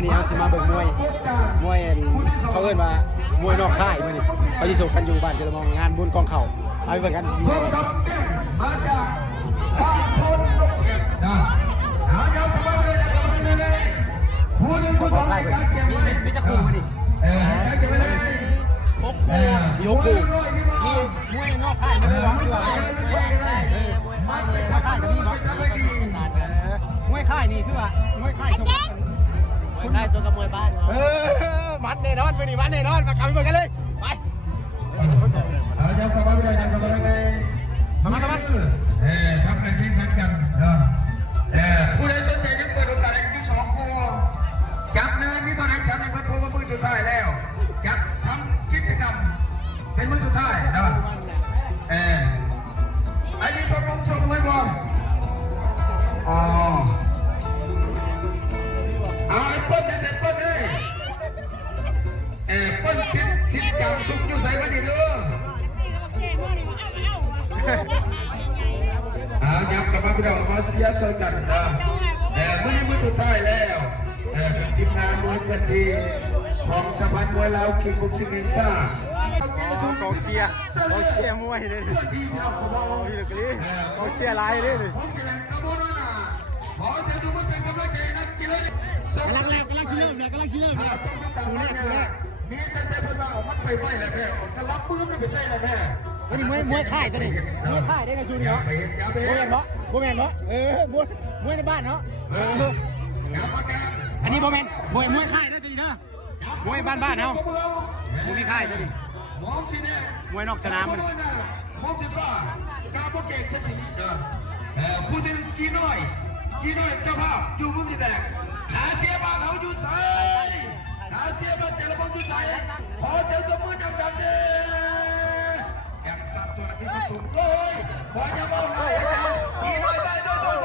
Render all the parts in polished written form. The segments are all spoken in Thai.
มื่อนี้เอาสิมาเบิ่งมวยเขาเอิ้นว่ามวยนอกค่ายมื่อนี้เขาจะส่งกันอยู่บ้านจะมองงานบุญกองเข่าเอาไปเบิ่งกันของไล่ไปมีจะคู่มื่อนี้มี6 คู่มีมวยนอกค่ายมีหวังดีกว่ามวยค่ายกับพี่มั้งมวยค่ายนี่คือว่ามวยค่ายชกกับมวยบ้านมันแน่นอนมื่อนี้มันแน่นอนมากำมือกันเลยไปทำกันที่พักกันผู้ใดสนใจจะเปิดโอกาสที่2 คู่จับเลยนี่ตอนนั้นจับในพันธุ์มือสุดท้ายแล้วจับทำกิจกรรมเป็นมือสุดท้ายนะไอ้นี่ชมไว้ก่อนอ๋อเอาไอ้เปิ้ลเสร็จเปิ้ลเลยเปิ้ลคิดจังสุกอยู่ใส่มาดิลูกยับกลับมาพี่น้องมาเสียโซกันนะมือสุดท้ายแล้วทีมงานมวยกันดีของสะพานมวยลาวคิงบุกซิงซ่ากองเชียร์มวยเลยพี่ลูกนี้กองเชียร์ลายเลยกำลังเริ่มเนี่ยกูแรกมีแต่เพิ่นว่าออกมัดไปไว้แล้วแท้จะล็อกปื้มไม่ใช่แล้วแท้นี่มวยค่ายตัวนี้มวยค่ายได้นะจูนี่เนาะโบแมนเนาะมวยในบ้านเนาะอันนี้โบแมนมวยค่ายได้ตัวนี้เนาะมวยบ้านเนาะมวยค่ายตัวนี้มวยนอกสนามมันมองจิตว่ากาโปเกตเช่นนี้พูดถึงกีน้อยเจ้าภาพอยู่มุมที่แดงหาเสียบ้านเขาอยู่ใส่หาเสียบ้านแต่ละคนอยู่ใส่ขอเจ้าตัวมือดังๆเด้ยังสับตัวที่สุดเลยขอจะบอกให้กีน้อยได้ด้วย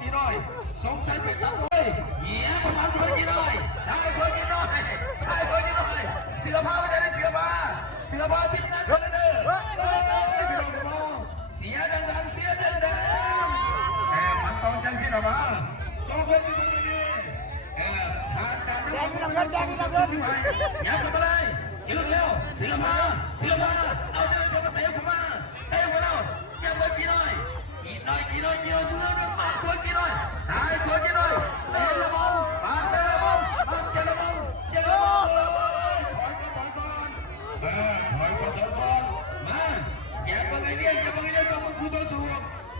กีน้อยสงสัยเป็นตะโกนเหี้ยประมาณคนกี่น้อยได้คนกี่น้อยเสือผ้าไม่ได้เสือผ้าทิ้งงานเสนอเสียดังเสียดังมันต้องจังสินะมาต้องคนที่ดีทางการแดงนี่ลำเงินอย่าทำอะไรยืนเร็วเสือผ้าเอาเดินเข้ามาเตะผมมาเราอย่าไปกี่น้อยเกี่ยวมือมันปาดตัวกี่น้อยสายตัวกี่น้อยเตะละบอลปาดเตะละบอลเจละบอลถอยก่อนมาอย่าไปเรียนกับมันคู่ต่อสู้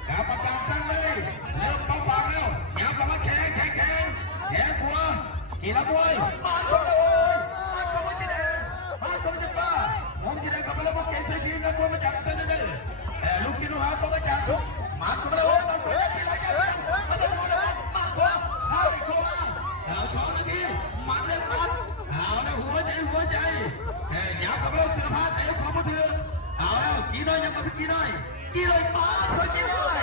อย่าประกาศสั่งเลยเริ่มเป่าปากแล้วอย่าประมาแข่งหัวกี่ละบวยมาตัวละบวยมาตัวจีแดงมาตัวจีฟ้าผมจีแดงกับมาแล้วมาเก่งใช้ชีวิตนั้นบัวมาจากเซนเดอร์ลูกกินหัวตัวมาจากทุกมาตัวละบวยมาตัวจีไรกันมาตัวละมาตัวเข้าไปเข้ามาเอาช้อนนี่มันเล่นมันเอาแล้วหัวใจอย่ากับเราเสือผ้าแต่ของมาเถื่อนเอาแล้วกี่น้อยยังมาถึงกี่น้อยมาตัวกี่น้อย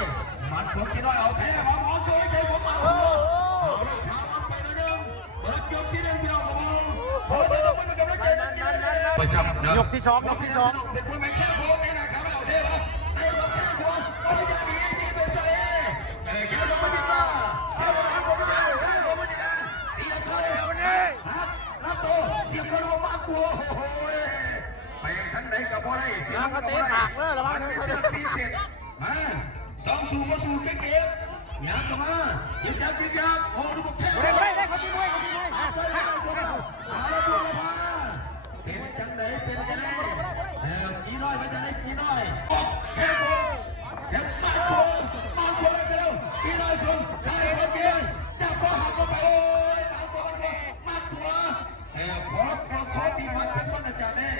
มันตัวกี่น้อยเอาแท้มาหมอช่วยใจผมมาเอาแล้วพามันไปนะนึงเปิดยกที่1พี่น้องของเราโอ้ยเราไม่ต้องกำลังใจยกที่2เป็นคนแม่แค่โค้งนี่นะครับเราเท่ปะไอ้คนแค่โค้งโอ้ยจะดีที่เป็นใจแค่ลงมาดีกว่าแค่ลงมาดีนะเสียคนเดียวนี่รับตัวเสียคนลงมาตัวโอ้ยไปทั้งไหนกับพ่อได้น้ำก็เตะปากเลยระวังเลยเขาจะตีเสร็จมาต้องสู้เก็บอยากมายึดยับโอ้ดูบอกแค่ได้เขาตีมวยเอาละตัวละพาเป็นจังไหนกี่น้อยมันจะได้กี่น้อยแค่โกมาโกเลยไปแล้วกี่น้อยชนได้คนกี่น้อยจับก็หักก็ไปโอ้ยมาตัวขอตีมันเป็นคนอาจารย์เนี่ย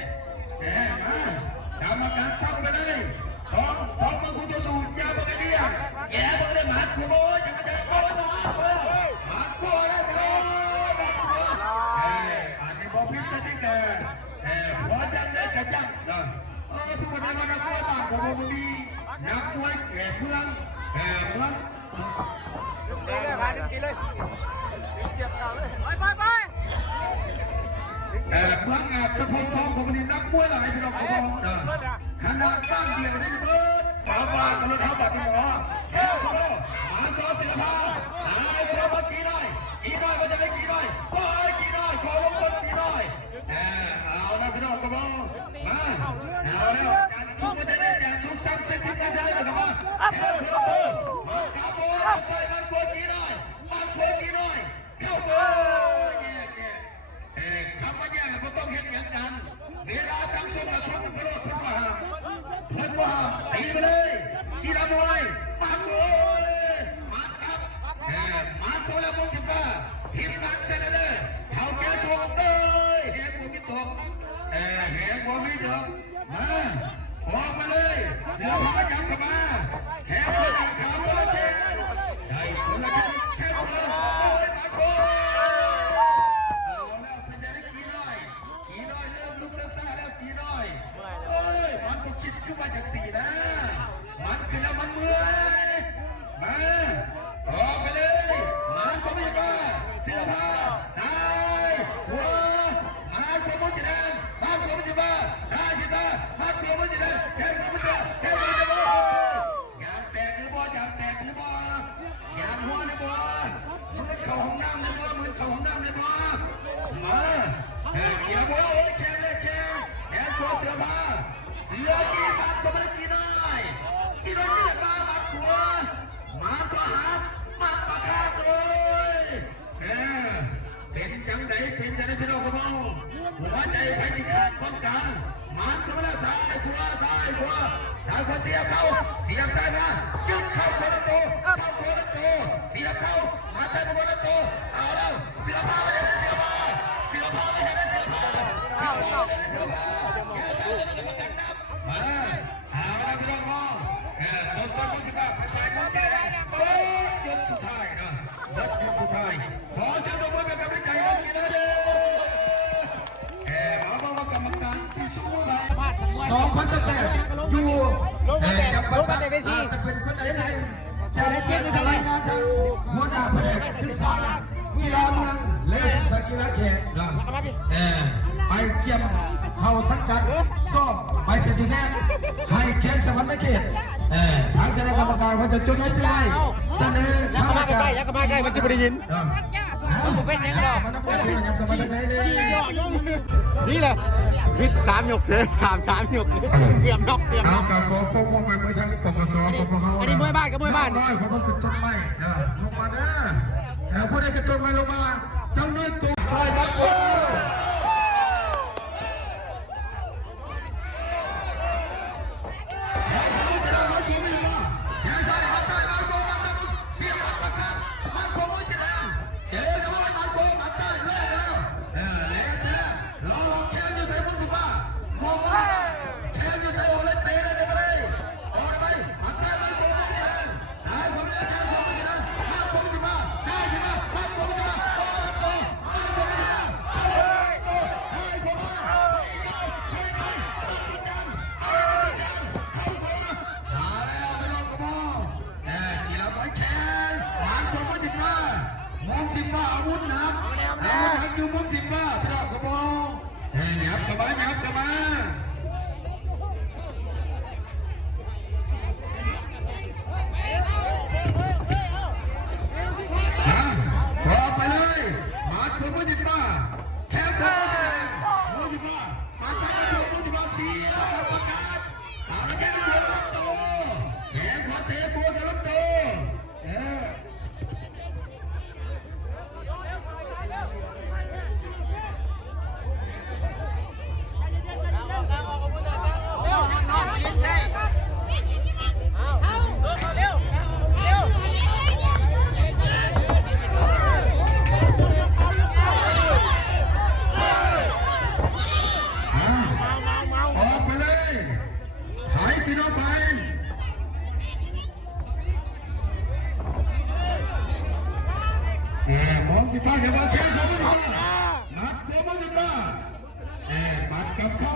กรรมการซักไปเลยของมาคุณจะสูดยาปกติแย่ปกติหมาคุณโอ้ยจะมาจะโอ้ยหมาตัวได้ไปเลยอันนี้บอกพิษจะได้แก่พอจังได้กระจับทุกคนได้มานักตัวต่างของมึงดี นักมวยเมืองเมือง เลยผ่านกินเลยเสียบเก่าเลยไปเมืองอาจจะพงทองของมันนักมวยหลายพี่น้องของขนาดบ้านเดียวได้เบิดฝาบาทกำลังทำแบบนี้หรอเฮ้ยโคโรมาต่อศิลปะไอ้โคโรมากี่ได้ก็จะได้กี่ได้โอ้ยกี่ได้ขอลงบนกี่ได้เอาละพี่น้องกระบอกมาเอาแล้วการชุบมันจะได้แจกชุบซักเส้นที่มันจะได้กระบอกเฮ้ยโคโรมาขาโบใจมันควรกี่ได้มันควรกี่ได้เข้าไปคำว่าแย่เราต้องเห็นอย่างนั้นเวลาสังสมกับสมบูรณ์ทุกว่าตีไปเลยกีฬามวยมาเลยมาครับมาตัวละมุกบ้าหินนักเสนเลยเขาแก่ตัวเลยเห็นผมไม่ตกเห็นผมไม่ตกมาออกมาเลยเดี๋ยวพาจับเข้ามาแค่คนละขาวคนละเชนใช่คนละแค่คนละมาโคมันก็คิดขึ้นมาจากตีนะมันคือแล้วมันเมื่อยมาออกไปเลยมันก็ไม่มาเสื้อผ้าซ้ายหัวมาขโมยจีนังมาขโมยจีบ้าซ้ายจีบ้ามาขโมยจีนังแค่ขโมยจีบ้าแค่ขโมยจีบ้ายางแตกหรือบ่ยางแตกหรือบ่ยางหัวหรือบ่มันเข่าห้องน้ำหรือบ่มันเข่าห้องน้ำหรือบ่มากีฬาบอลแข่งเลยแข่งตัวเสื้อผ้าเสือกีบัดก็ไม่ได้กินได้กินได้ไม่ได้มาบัดหัวมาประหารมาประคาตัวเป็นจังไดพี่น้องกระมองหัวใจใครที่ขาดความกันมาก็ไม่ได้ซ้ายขวาซ้ายขวาเสียบเข้าเสียบซ้ายมายึดเข้าชนโตเข้าหัวโตเสียบเข้ามาใส่หัวโตเอาแล้วเสือผ้าไม่ได้เสือผ้าไม่ได้เสือผ้ามาเอาละพี่น้องมองต้นมุจิกาไปมุจิกาโอ้ยกสุดท้ายนะยกสุดท้ายขอเชิญตัวมือกับกำลังใจกันกินเลยมาบอกว่ากรรมการที่สู้ได้2,008อยู่ลงมาแต่เวทีเป็นคนไหนชาเลนจ์ในสายงานครับหัวหน้าแผนกศึกษาวิลามันเล่นสกิลเขตไปเกี่ยมเข้าสังกัดก็ไปเป็นที่แน่ให้เขียนสวรรค์เขตทางคณะกรรมการเขาจะจดไว้ใช่ไหมเสนอยักษ์มาใกล้ยักษ์มาใกล้มันจะไม่ได้ยินผมเป็นยังไงนี่แหละวิทย์3 หยกเลยขาม3 หยกเตรียมน็อกเอากับโค้งไปเมื่อชั้นปกสอันนี้มวยบ้านกับมวยบ้านน้อยเขาต้องเป็นต้นไม้ลงมาเด้อแล้วผู้ใดเป็นต้นไม้ลงมาเจ้าเนื้อตัวซอยบักโก้มองจิบว่าอาวุธหนักอยู่มองจิบว่าพระกระบอกหยับกระบะหยับกระบะพอไปเลยมาถึงมองจิบว่าแค่พอมองจิบว่ามาตั้งตัวมองจิบว่าเสียประกาศสามแค่ตัวลับโตแข่งขวาเตะตัวจะลับโตมองจิตตาอย่ามาแค่เขาไม่ได้นัดตัวมองจิตตาปัดกับเข้า